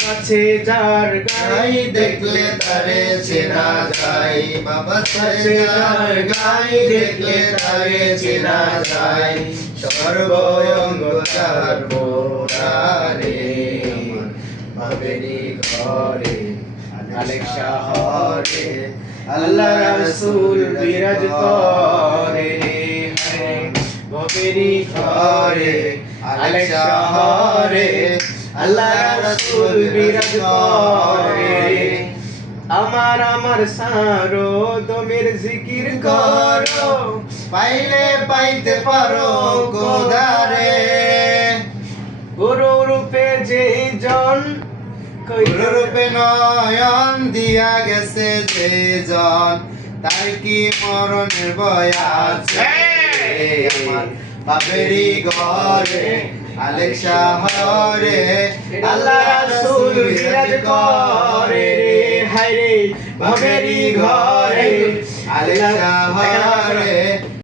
কাছে যার গাই দেখলে তারে চেনা যায়, বাবা কাছে যার গাই দেখলে তারে চেনা যায়। সর্বঙ্গ তার মোরারে, বাবেরি ঘরে আলেক শহরে আল্লাহ রাসূল বিরাজ করে। বাবেরি ঘরে আলেক শহরে আল্লাহ রাসূল বিরাজ করে। আমার সারো দমের জিকির করো, পাইলে পাইতে পারো খোদারে। গুরু রূপে যেই জন গুরু রূপে নয়ন দিয়া গেছে যে জন, তার কি মরণের ভয় আছে? আমার বাবেরি ঘরে আলেক শহরে আল্লাহ রাসূল বিরাজ করে। হায় রে বাবেরি ঘরে আলেক শহরে